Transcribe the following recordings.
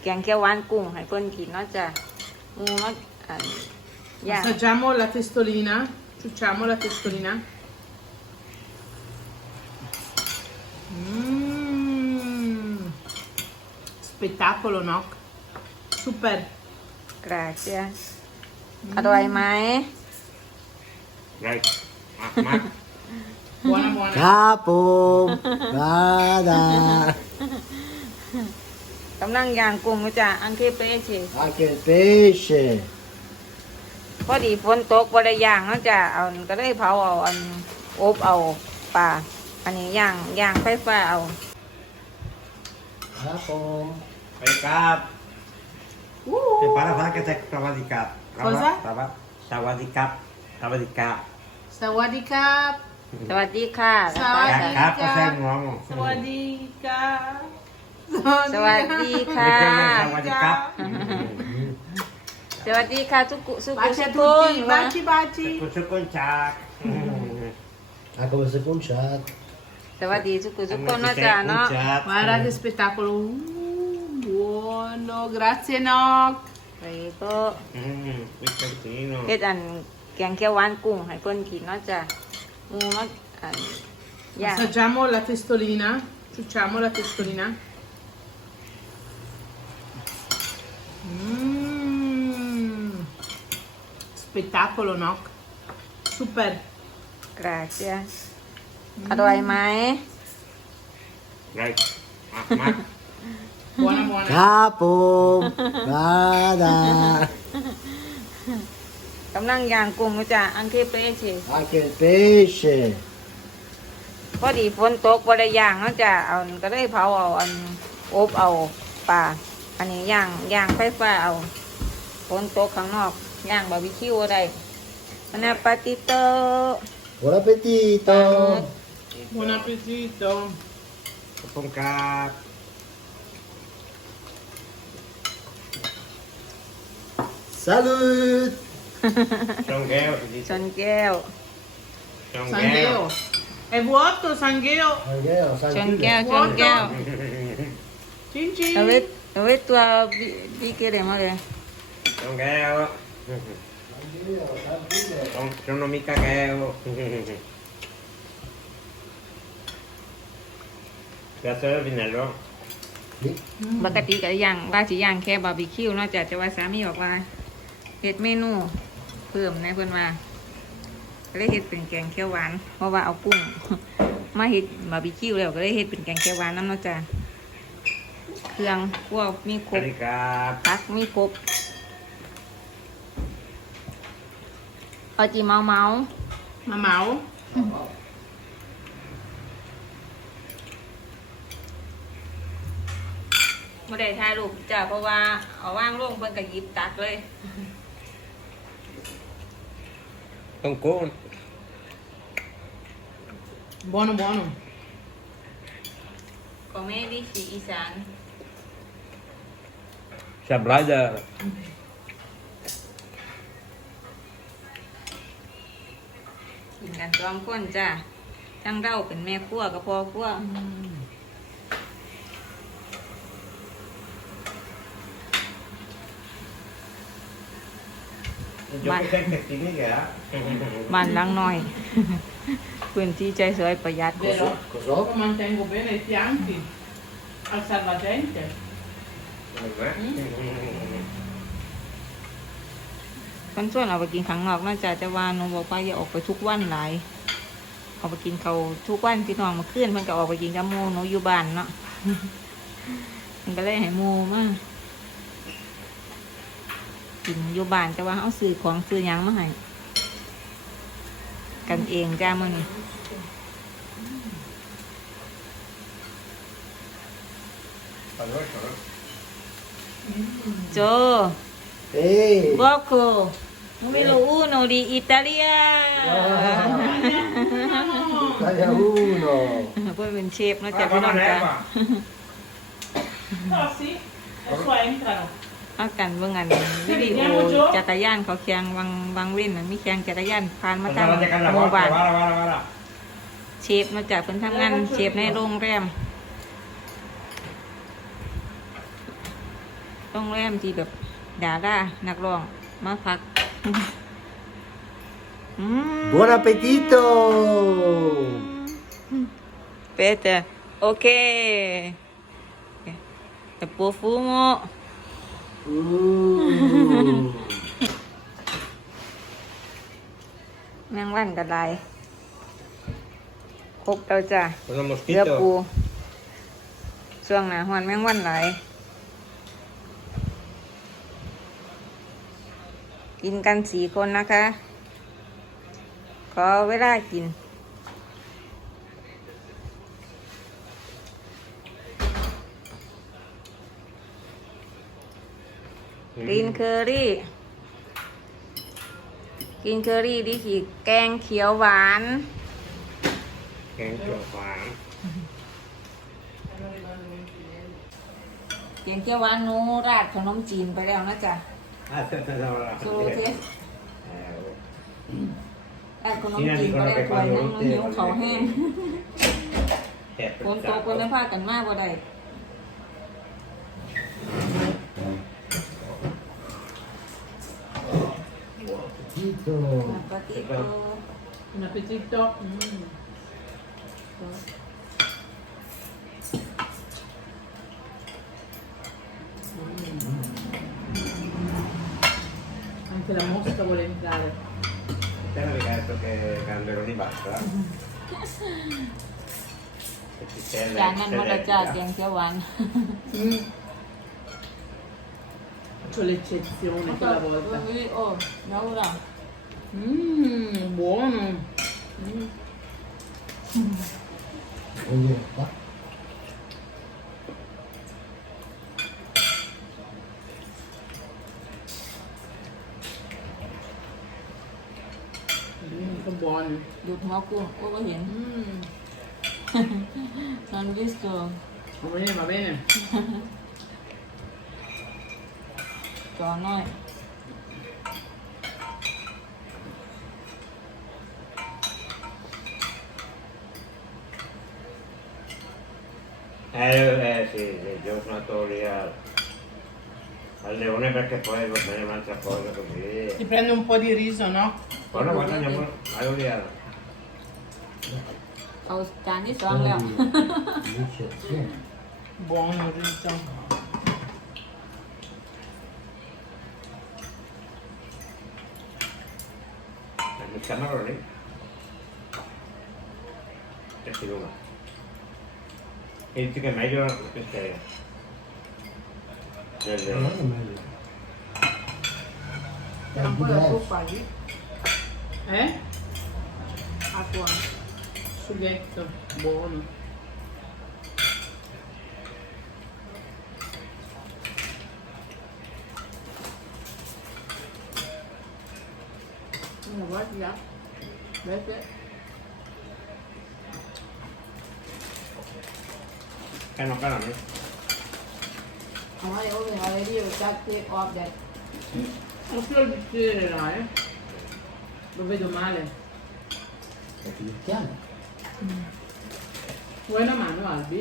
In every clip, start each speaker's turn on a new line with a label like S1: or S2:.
S1: แกงเขียวหวานกุ้งให้เพิ่นกินเนาะจ้ะหมูมาย่าง
S2: Assaggiamo la testolina, ciucciamo la testolina. Spettacolo, no? Super.
S1: grazie อร่อยไหม
S3: Dai, ma
S2: Buona, buona.
S4: Capo, vada.
S1: กำลังย่างกุ้งอยู่จ้ะอันที่เป๊ะสิ
S4: Anche il pesce.
S1: พอดีฝนตกบ่ได้ย่างเนาะจ้ะเอาก็ได้เผาเอาอันอบเอาปลาอันนี้ย่างไฟฟ้าเอา
S4: Capo.
S3: fai cap. Prepara anche te prova di cap.
S2: Cosa?
S3: Prova di cap. Prova di cap.
S2: Sawadikap.
S1: สวัสดีค่ะแล้วก็
S3: Cap sei un uomo.
S2: Sawadikap.
S1: สวัสดีค่ะ
S3: Prova di cap.
S1: สวัสดีค่ะสุกุ
S2: Baci
S1: สุ
S2: a
S1: กุน
S2: tutti, baci, baci.
S3: Questo conciac.
S4: Ah, come si conciato.
S1: สวัสดีสุกุนเนาะจ้ะเนาะ
S2: Guarda che spettacolo. Buono, grazie Noc.
S1: ไปก็
S3: Piccolino.
S1: เฮ็ดอันแกงเขียวหวานกุ้งให้เพิ่นกินเนาะจ้ะหมูมาย่าง
S2: Assaggiamo la testolina, ciucciamo la testolina. Spettacolo, Noc. Super.
S1: grazie อร่อยไหม
S3: Dai, ma
S2: Buona, buona.
S4: Capo, vada.
S1: กำลังย่างกุ้งอยู่จ้ะอันที่เป๊ะสิ
S4: Anche il pesce.
S1: พอดีฝนตกบ่ได้ย่างเนาะจ้ะเอาก็ได้เผาเอาอันอบเอาปลาอันนี้ย่างไฟฟ้าเอาฝนตกข้างนอกย่างบาร์บีคิวอะไรอันนี้ปาติโต
S4: Buon appetito.
S2: Buon appetito.
S3: con cap.
S4: Salud.
S3: Songheo si dice.
S1: ชนแก้ว
S2: Sangheo. È vuoto, Sangheo.
S4: Sangheo,
S1: ชนแก้วชนแก้ว
S2: Cin cin.
S1: Avete di che le male
S3: Songheo. Sono mica gheo. Piace il vinello?
S1: ปกติก็ย่างว่าสิย่างแค่บาร์บีคิวเนาะจ้ะแต่ว่าสามีบอกว่าเฮ็ดเมนูเพิ่มในเพิ่นว่าก็เลยเฮ็ดเป็นแกงเขียวหวานเพราะว่าเอากุ้ง มาเฮ็ดบาร์บีคิวแล้วก็เลยเฮ็ดเป็นแกงเขียวหวานน้ำเนาะจ้ะเครื่องพวกมีครบ
S3: Di cap.
S1: ผักมีครบเอาจีเมา
S2: Mamau.
S1: บ่ได้ถ่ายรูปจ้ะเพราะว่าเอาว่างลงเพิ่นก็หยิบตักเลย
S3: Con con.
S2: Buono, buono.
S1: ก็แม่วิถีอีสาน
S3: Sabrada.
S1: กินกันสองคนจ้ะทั้งเราเป็นแม่ครัวกับพ่อครัว
S3: Io che sei tecnica.
S1: บ้านหลังน้อย พื้นที่ใจสวยประหยัด
S2: Vero?
S4: Cos'ho?
S2: Lo mantengo bene i fianchi. Al salvagente.
S1: คนส่วนเอาไปกินข้างนอกน่าจะแต่ว่าหนูบอกว่าอย่าออกไปทุกวันหลายออกไปกินเขาวทุกวันพี่น้องมาขึ้นมันก็ออกไปกินกับหมูหนูอยู่บ้านเนาะ มันก็เลยให้หมูมากินอยู่บ้านแต่ว่าเอาซื้อของซื้อหยังมาให้กันเองจ้ามื้อนี้ โจ
S4: Ehi.
S1: Bocco numero uno di Italia
S4: Taglia uno.
S1: เพื่อนเป็นเชฟเนาะจ๊ะพี่น้องจ้ะ
S2: No, sì. Adesso entrano.
S1: เอากันเบิ่งอันวิดีโอจักรยานเขาแข่งบางเว้นน่ะมีแข่งจักรยานผ่านมาทางหมู่บ้าน
S3: Guarda.
S1: เชฟเนาะจ๊ะเพิ่นทำงานเชฟในโรงแรมโรงแรมที่แบบดารานักร้องมาพัก
S4: Buon appetito!
S1: Aspetta, ok. Il profumo.
S4: Uh.
S1: แมงวันก็ได้ครบแล้วจ้ะ
S3: Con un
S1: เรือปู
S3: mosquito.
S1: ช่วงหน้าฮอนแมงวันหลายกินกัน4 คนนะคะ ขอเวลากิน กินเคอรี่ กินเคอรี่ดิขีแกงเขียวหวาน
S3: Che è qua.
S1: แกงเขียวหวานหนูราดขนมจีนไปแล้วนะจ๊ะ
S3: Ah, aspetta, no, no.
S1: โซโลเทส ราดขนม
S3: Sì,
S1: จีนไป
S3: dicono
S1: แล้ว
S3: che
S1: ถ้วย
S3: quando
S1: นึง
S3: non
S1: หิวเขาวแห้ง
S3: è
S1: ฝนตกคนได้พากันมากบ่ได้
S4: Appetito!
S1: ปฏิโต
S2: Un appetito. Anche la mosca vuole entrare.
S3: Te l'avevi detto che Gamberoni basta? Che ci serve,
S1: จานนั้นมาแล้วจ้าแกงเขียวหวาน
S2: Faccio l'eccezione quella volta.
S1: โอ้แล้วล่ะ
S2: Buono.
S4: Oglietta.
S2: Sono buoni.
S1: ดูดหัวกุ้งโอ้ก็เห็น non visto
S2: Va bene.
S1: จอน้อย
S3: Sì, io sono andato lì al leone perché poi va bene un'altra cosa così.
S2: Ti prendo un po' di riso, no?
S3: Poi una volta andiamo all'Oriano.
S1: เอาจานที่ 2แล้ว
S4: L'eccezione.
S2: Buono il riso.
S3: Il camarone? E si luna. E dici che è meglio la pescheria. Del
S4: Non
S3: leone.
S4: è meglio. È
S1: ancora
S4: diverso.
S1: tu fai acqua
S2: Sughetto, buono.
S1: la guardi là perché
S3: No, carame.
S1: เอาไว้เอาไว้เรียวจัดที่ออกแดด
S2: Ho solo il bicchiere là, Lo vedo male.
S4: Appetitiamo.
S2: Vuoi una mano, Albi?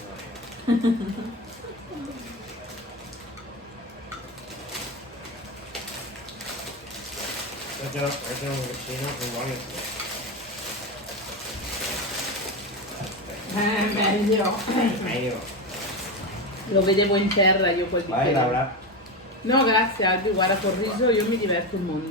S3: Facciamo un vicino, un buono.
S2: Meglio.
S3: Meglio.
S2: Lo vedevo in terra io quel
S3: Vai
S2: bicchiere.
S3: Laura.
S2: No, grazie Albi, guarda col riso io mi diverto un mondo.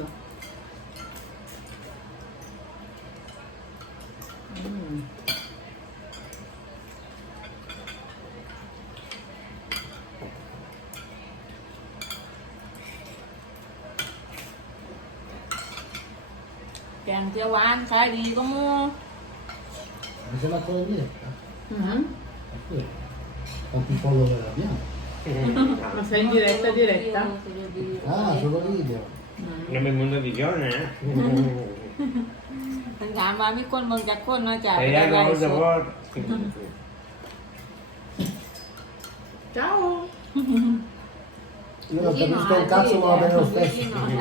S1: Kèm theo ăn khai đi có mua
S4: Mi sei fatto la diretta?
S2: Mhm.
S4: Quanti follower abbiamo?
S2: Ma sei in diretta?
S4: Ah, solo video.
S3: Nel mondo visione, eh?
S1: ฉันถามว่ามีคนเมืองจากคนมาจาก
S3: Sei
S1: อะไร
S3: a
S1: สุ
S3: cosa
S1: ด
S3: vuoi?
S2: Ciao!
S4: Io non capisco un cazzo, ma va bene lo stesso.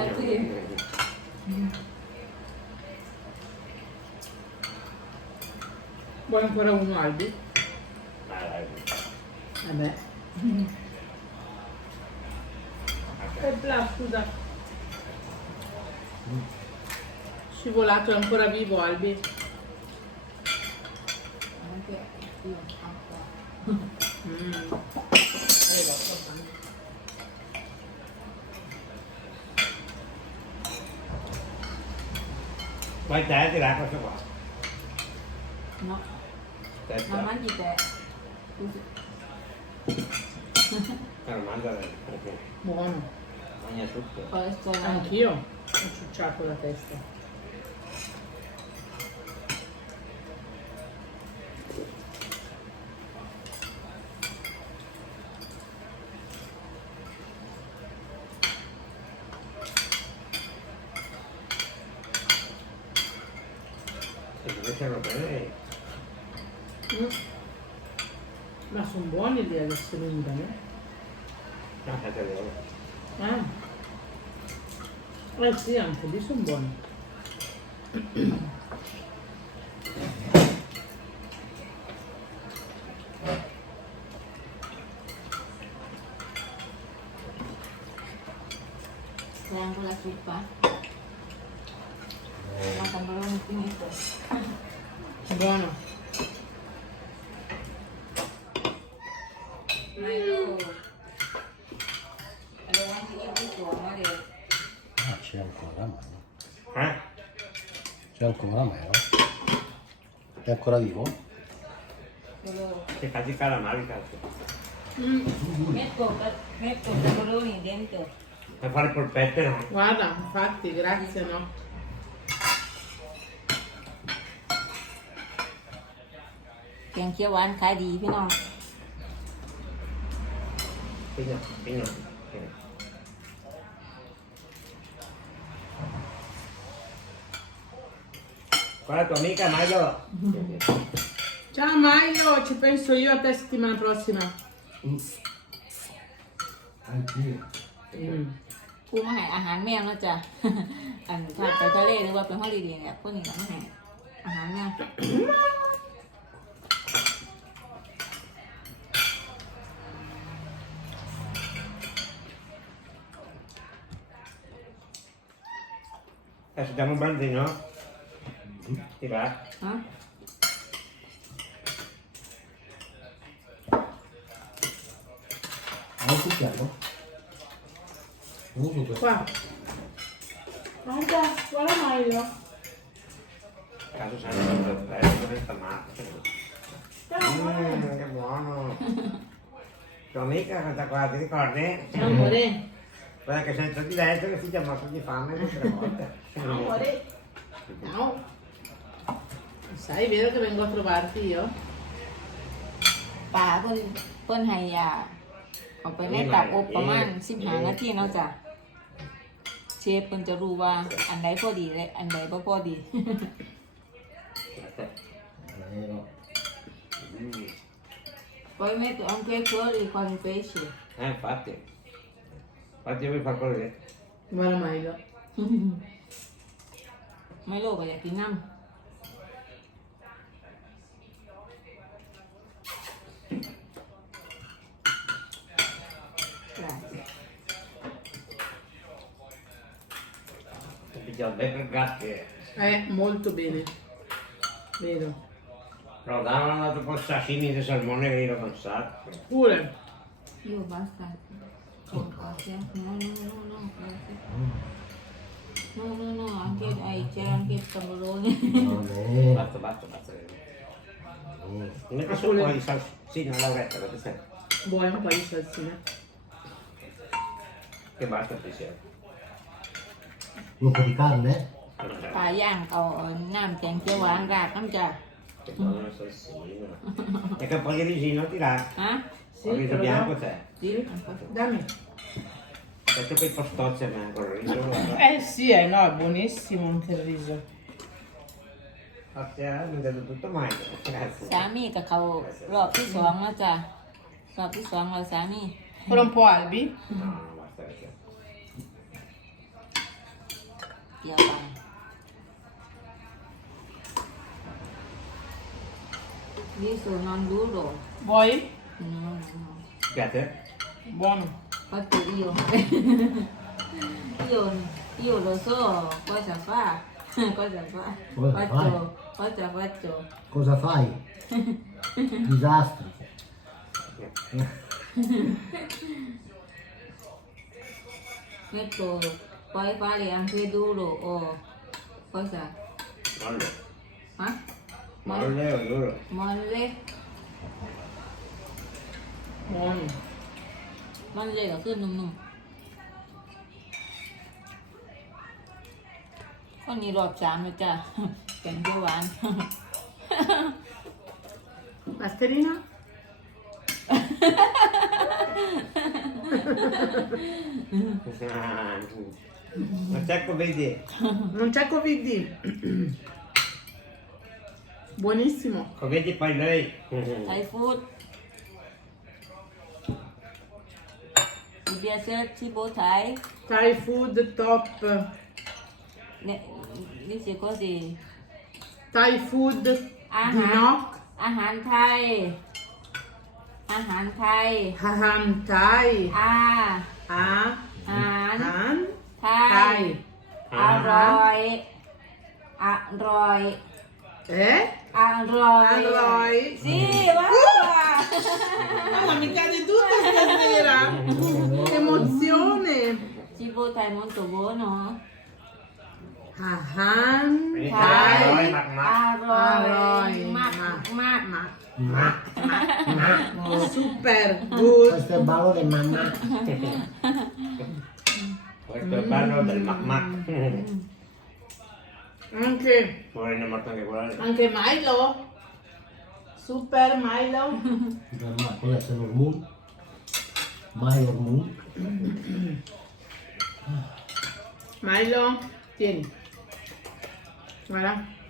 S2: Vuoi ancora uno Albi?
S3: Dai, dai.
S2: Vabbè. Bla, scusa. Scivolato, è ancora vivo Albi.
S1: Anche io acqua.
S3: Vai te, ti dai questo qua.
S1: No,
S3: Aspetta.
S1: ma mangi te. Scusi.
S3: Però mangiare, perché
S2: Buono.
S3: mangia tutto.
S1: Questo è
S2: Anch'io ho ciucciato la testa.
S3: Se ti piacciono bene,
S2: Ma sono buoni lì all'Esselunga, no?
S3: lasciate loro.
S2: Ah. Eh sì, anche lì sono buoni.
S1: c'è anche la zuppa. Ma cambalone finito.
S2: Buono.
S1: Ma io... Allora anche io di suono adesso.
S4: Ah, c'è ancora, ma no.
S3: Eh?
S4: C'è ancora, ma no. È ancora vivo?
S1: Solo...
S3: Che fai di calamari, cazzo.
S1: Metto cambaloni dentro.
S3: Per fare polpette, no?
S2: Guarda, infatti, grazie, no?
S1: Che anch'io หวานขายดีพี่น้อง
S3: Pigno, pigno. Qual è la tua amica, Maio?
S2: Ciao Maio, ci penso io a te settimana prossima.
S4: Anch'io.
S1: ผู้มาให้อาหารแมวนะจ๊ะ อันถ้าไปทะเลหรือว่าไปฮอลิเดย์เนี่ยพวกนี้ก็มาให้อาหารแมว
S3: Adesso diamo un baldino? Ti va?
S1: ฮะ
S4: Hai il cucchiaio? Non uso questo.
S2: Qua. Guarda, guarda Maio.
S3: Caso sempre dove sta male. Che buono! Tua amica questa qua, ti ricordi?
S2: Amore.
S3: Quella che senza di letto che si è morto di fame tutte le volte.
S2: Amore. Ciao. Sai, è vero che vengo a trovarti io?
S1: ป่าเพิ่นให้ยาเอาไปในเตาอบประมาณ15 นาทีเนาะจ้ะเชฟเพิ่นจะรู้ว่าอันใดพอดีและอันใดบ่พอดี
S4: No.
S1: Poi metto anche fuori con il pesce.
S3: Infatti. Infatti vuoi far quello.
S2: Guarda Maio.
S1: ไม่โลภอยากกินน้ำ Grazie.
S3: Pigliamo bene gatti.
S2: Molto bene. Vedo.
S3: Però davano andato con sashimi di salmone che io l'ho pensato.
S2: Pure.
S1: Io basta. Grazie. No, grazie. No, anche c'era anche il cambalone.
S4: No.
S3: Basta. Mi metto solo un po' di salsina, Lauretta, perché sei.
S2: Vuoi un paio di salsine?
S3: Che basta ti serve.
S4: Un po' di carne?
S1: ปลาย่างเอาน้ำแกงเขียวหวานราดน้ำจ้ะ
S3: Che buona salsina. E che un po' di risino ti dà.
S1: ฮะ
S2: Sì,
S3: Il riso
S2: te lo
S3: bianco
S2: do.
S3: c'è.
S1: Sì.
S2: Dammi.
S3: Faccio quei postozzi a me con il riso.
S2: Sì, no, è buonissimo anche il riso.
S3: Grazie, mi vedo tutto male.
S1: สา
S3: Grazie.
S1: มีกับเขารอบที่สองแล้วจ้ะรอบที่สองแล้วสามี
S2: Ora un po' Albi.
S3: No, basta. Grazie.
S1: เกี่ยวไปนี่สูนอนดูโด
S2: Vuoi?
S1: no.
S3: Piace?
S2: Buono.
S1: Faccio io. Io lo so cosa fa. Cosa fa?
S4: Cosa
S1: Faccio.
S4: Cosa fai? Disastri.
S1: Metto, puoi fare anche duro o cosa?
S3: Molle.
S1: Ah?
S3: Molle o duro?
S1: Molle?
S2: มอน
S1: Molle ก็คือนุ่มๆคนนี้รอบ3แล้วจ้ะ แกงเขียวหวาน
S2: Mascherina?
S3: Ma c'è vedi?
S2: Non c'è Covid. Buonissimo.
S3: Vedi poi lei.
S1: ไทยฟู้ดเบียร์เซอร์ที่โบไทย
S2: Thai food top.
S1: เนี่ยนี่สิก็สิ
S2: Thai food
S1: อา
S2: di
S1: หาร
S2: Noc.
S1: อาหารไทย อาหารไทย
S2: Ham Thai.
S1: อา
S2: Ah.
S1: หาร
S2: Han.
S1: ไทย
S2: Thai.
S1: อร่อย อร่อย
S2: Eh?
S1: อร่อย
S2: อร่อย
S1: สิว้า
S2: Mamma mi cade tutto stasera. Che emozione.
S1: จิโบไทยมอนโตโบเนาะ
S2: Han
S1: ไท
S2: Thai.
S1: ย
S3: มาก
S1: อร่อย
S2: อร่อย
S1: มากมาก
S2: Ma.
S4: Ma.
S2: Super good.
S4: Questo è il ballo del mamma.
S3: Questo è bello del mac mac.
S2: Anche,
S3: Ora ne è morto anche quello lì.
S2: anche Milo. Super Milo.
S4: Ma cos'è se l'ormone? Mai ormone?
S2: Milo, tieni. Guarda.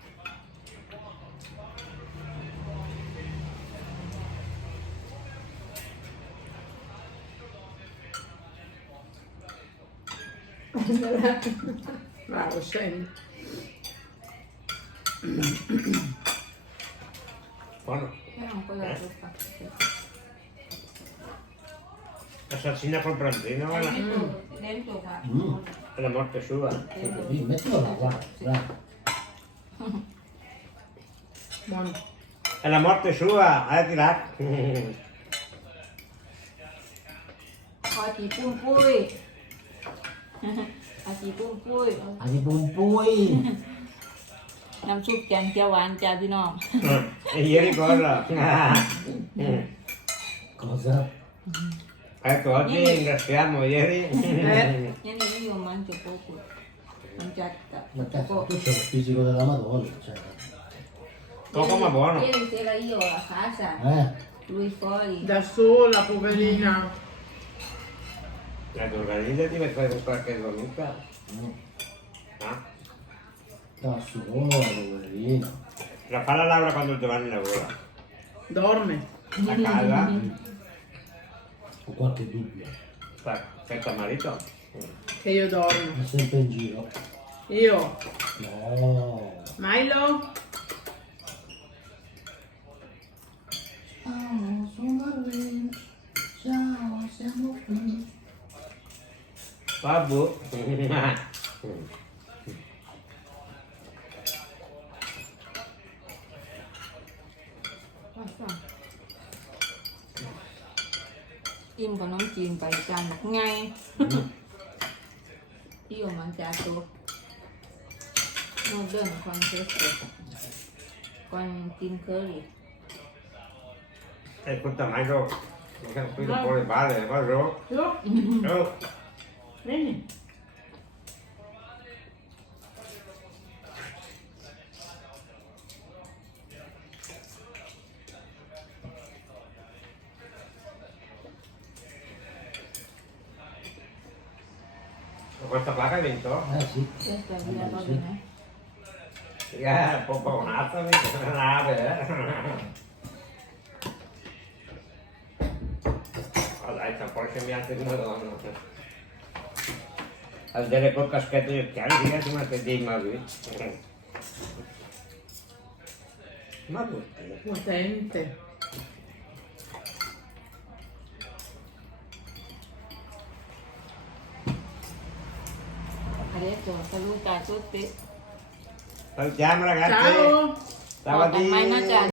S2: Bravo, scendi.
S3: Buono.
S1: ไม่เอาก็เลยไปฝัก
S3: La salsina col branzino, guarda.
S1: เล่นตัวค่ะ
S3: È la morte sua.
S4: Sì, mettilo là, guarda, guarda.
S2: Buono.
S3: È la morte sua, ti là.
S1: พอจีปุ้มปุ้ย อาจีปุ้มปุ้ย
S4: Di pompoi.
S1: น้ำซุปแกงเขียวหวานจ้าพี่น้อง
S3: E ieri cosa?
S4: Cosa?
S3: Ecco, oggi ringraziamo ieri.
S1: นี่นี่ไม่ยอมมันจะโป๊กุดมันจะตัด
S4: Ma cazzo, tu c'hai il fisico della Madonna, cioè.
S3: Poco ma buono.
S1: Ieri sera io a casa, lui fuori.
S2: Da sola, poverina.
S3: Organizzati per fare qualche domenica. Ah?
S4: Da sola, poverina.
S3: La fa la Laura quando Giovanni lavora.
S2: Dorme.
S3: A casa.
S4: Ho qualche dubbio.
S3: Aspetta marito.
S2: Che io dormo.
S4: È sempre in giro.
S2: Io.
S4: No.
S2: Milo.
S4: Ciao, sono Marlene. Ciao, siamo qui.
S3: Babbo.
S1: Im có nóng chìm bảy tràn mặt ngay. Io ho mangiato modern con questo, con tin curry.
S3: E quanto mai lo? Qui non può levare, va giù.
S2: Io.
S3: Giù.
S2: Vieni.
S3: Questa placa ha vinto?
S4: Sì.
S1: Questa è la robina.
S3: Un po' un'altra una nave, Oh dai, c'è un po' scemmiante come donna. A vedere col caschetto e gli occhiali, figati ma che dei ma lui. Ma tutti.
S2: Potente.
S1: Adesso saluta tutti.
S3: Salutiamo ragazzi.
S2: Ciao.
S3: Ciao a
S1: Mai
S3: tutti.
S1: no